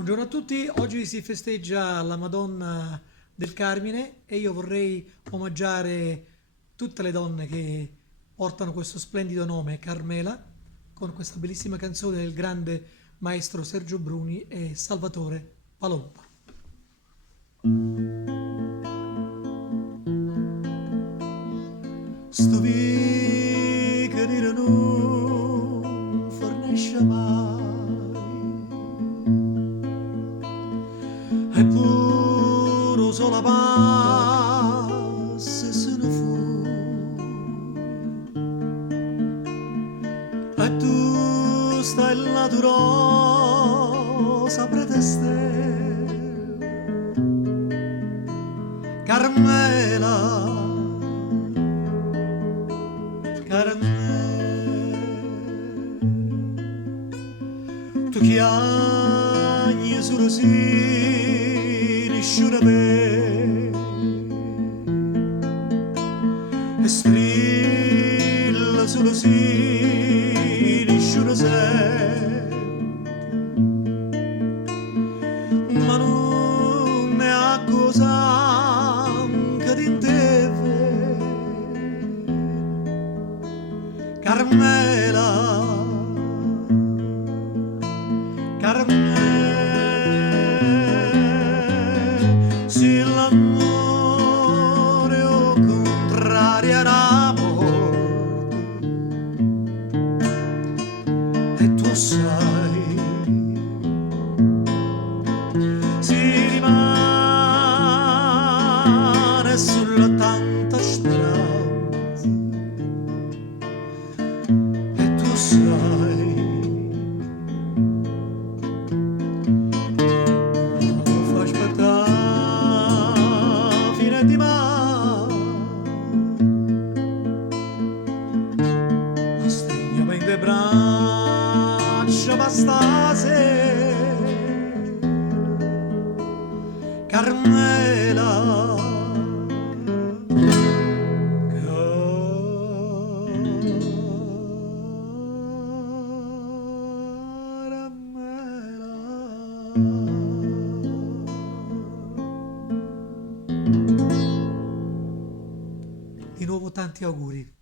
Buongiorno a tutti, oggi si festeggia la Madonna del Carmine e io vorrei omaggiare tutte le donne che portano questo splendido nome, Carmela, con questa bellissima canzone del grande maestro Sergio Bruni e Salvatore Palomba. Sto che dire non fornisce mai, eppure solo passa se ne fu, e tu stai là tu rosa preteste, Carmela, Carmela, tu chiagni solo si risciura me e strilla solo si risciura se, ma non è a cosa che ti deve, Carmela, Carmela, se l'amore o contrario alla morte, e tu sai, si rimane sulla tanta speranza, e tu sai. Di mare, stringiami in le braccia, bastase, Carmela, Caramela. Di nuovo tanti auguri.